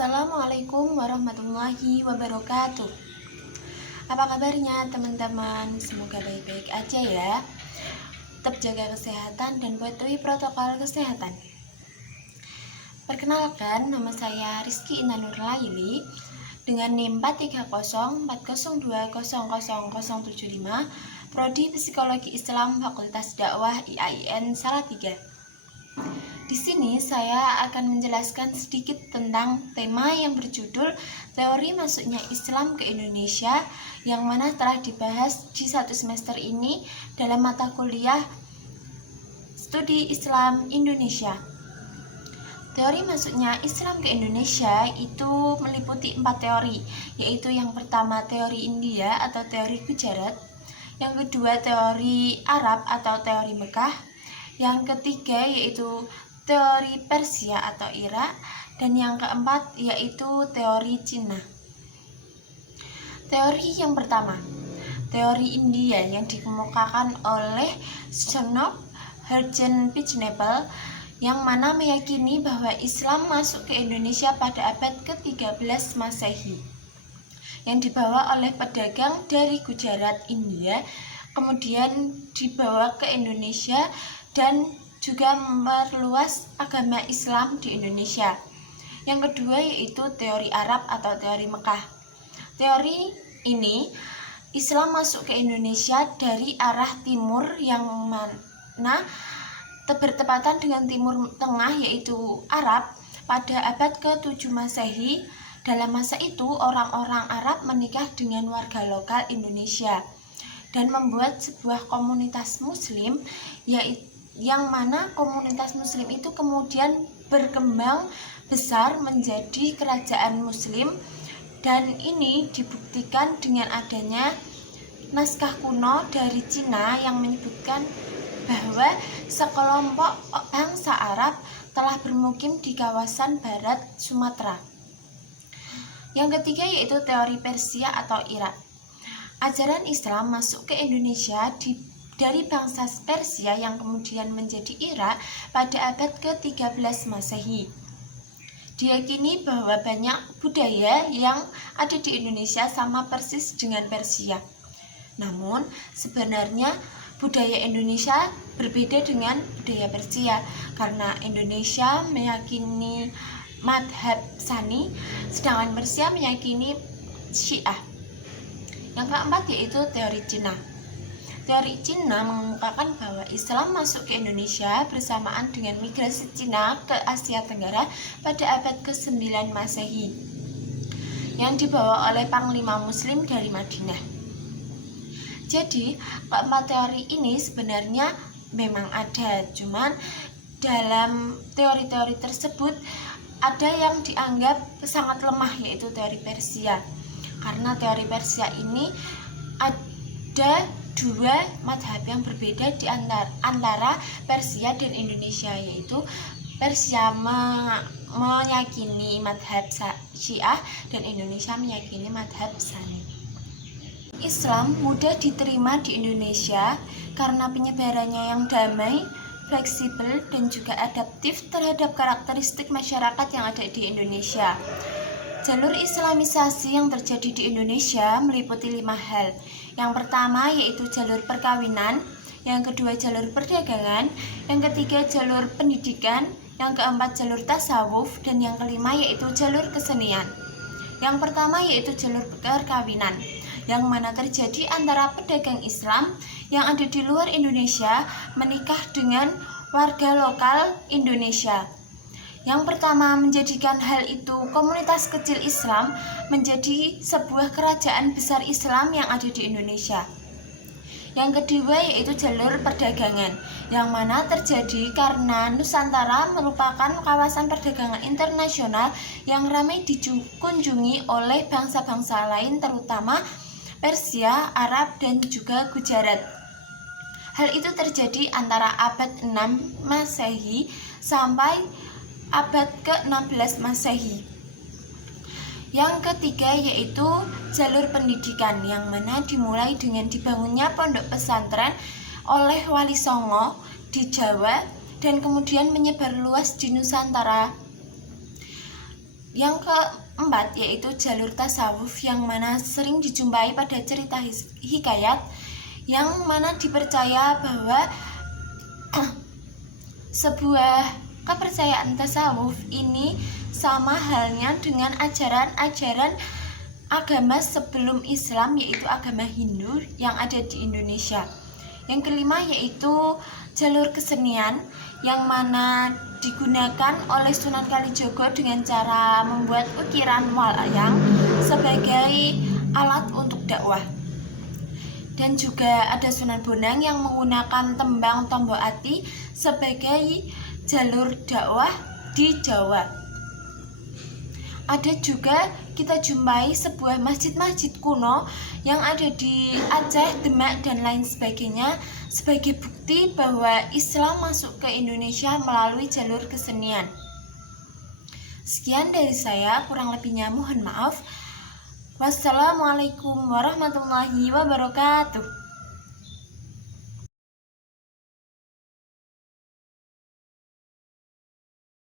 Assalamualaikum warahmatullahi wabarakatuh. Apa kabarnya teman-teman? Semoga baik-baik aja ya. Tetap jaga kesehatan dan patuhi protokol kesehatan. Perkenalkan, nama saya Rizky Inanur Laili dengan NIM 4304002000075, Prodi Psikologi Islam Fakultas Dakwah IAIN Salatiga. Di sini saya akan menjelaskan sedikit tentang tema yang berjudul Teori Masuknya Islam ke Indonesia, yang mana telah dibahas di satu semester ini dalam mata kuliah Studi Islam Indonesia. Teori masuknya Islam ke Indonesia itu meliputi 4 teori, yaitu yang pertama teori India atau teori Gujarat, yang kedua teori Arab atau teori Mekah, yang ketiga yaitu teori Persia atau Irak, dan yang keempat yaitu teori Cina. Teori yang pertama, teori India yang dikemukakan oleh Snob Hergen Pichneppel, yang mana meyakini bahwa Islam masuk ke Indonesia pada abad ke-13 Masehi, yang dibawa oleh pedagang dari Gujarat, India, kemudian dibawa ke Indonesia dan juga memperluas agama Islam di Indonesia. Yang kedua yaitu teori Arab atau teori Mekah. Teori ini, Islam masuk ke Indonesia dari arah timur, yang mana bertepatan dengan timur tengah yaitu Arab pada abad ke-7 Masehi. Dalam masa itu orang-orang Arab menikah dengan warga lokal Indonesia dan membuat sebuah komunitas muslim, yaitu yang mana komunitas muslim itu kemudian berkembang besar menjadi kerajaan muslim, dan ini dibuktikan dengan adanya naskah kuno dari Cina yang menyebutkan bahwa sekelompok bangsa Arab telah bermukim di kawasan barat Sumatera. Yang ketiga yaitu teori Persia atau Irak. Ajaran Islam masuk ke Indonesia dari bangsa Persia yang kemudian menjadi Irak pada abad ke-13 Masehi. Diyakini bahwa banyak budaya yang ada di Indonesia sama persis dengan Persia. Namun, sebenarnya budaya Indonesia berbeda dengan budaya Persia, karena Indonesia meyakini madhab Sani, sedangkan Persia meyakini Syiah. Yang keempat yaitu teori Cina. Teori Cina mengemukakan bahwa Islam masuk ke Indonesia bersamaan dengan migrasi Cina ke Asia Tenggara pada abad ke-9 Masehi, yang dibawa oleh Panglima Muslim dari Madinah. Jadi, keempat teori ini sebenarnya memang ada, cuman dalam teori-teori tersebut ada yang dianggap sangat lemah, yaitu teori Persia. Karena teori Persia ini ada dua madhab yang berbeda di antara Persia dan Indonesia, yaitu Persia meyakini madhab Syiah dan Indonesia meyakini madhab Sani. Islam mudah diterima di Indonesia karena penyebarannya yang damai, fleksibel, dan juga adaptif terhadap karakteristik masyarakat yang ada di Indonesia. Jalur Islamisasi yang terjadi di Indonesia meliputi 5 hal. Yang pertama yaitu jalur perkawinan, yang kedua jalur perdagangan, yang ketiga jalur pendidikan, yang keempat jalur tasawuf, dan yang kelima yaitu jalur kesenian. Yang pertama yaitu jalur perkawinan, yang mana terjadi antara pedagang Islam yang ada di luar Indonesia menikah dengan warga lokal Indonesia. Yang pertama, menjadikan hal itu komunitas kecil Islam menjadi sebuah kerajaan besar Islam yang ada di Indonesia. Yang kedua yaitu jalur perdagangan, yang mana terjadi karena Nusantara merupakan kawasan perdagangan internasional yang ramai dikunjungi oleh bangsa-bangsa lain, terutama Persia, Arab, dan juga Gujarat. Hal itu terjadi antara abad 6 Masehi sampai abad ke-16 Masehi. Yang ketiga yaitu jalur pendidikan, yang mana dimulai dengan dibangunnya pondok pesantren oleh Wali Songo di Jawa dan kemudian menyebar luas di Nusantara. Yang keempat yaitu jalur tasawuf, yang mana sering dijumpai pada cerita hikayat, yang mana dipercaya bahwa sebuah kepercayaan tasawuf ini sama halnya dengan ajaran-ajaran agama sebelum Islam, yaitu agama Hindu yang ada di Indonesia. Yang kelima yaitu jalur kesenian, yang mana digunakan oleh Sunan Kalijogo dengan cara membuat ukiran wayang sebagai alat untuk dakwah. Dan juga ada Sunan Bonang yang menggunakan tembang Tombo Ati sebagai jalur dakwah di Jawa. Ada juga kita jumpai sebuah masjid-masjid kuno yang ada di Aceh, Demak, dan lain sebagainya sebagai bukti bahwa Islam masuk ke Indonesia melalui jalur kesenian. Sekian dari saya, kurang lebihnya mohon maaf. Wassalamualaikum warahmatullahi wabarakatuh.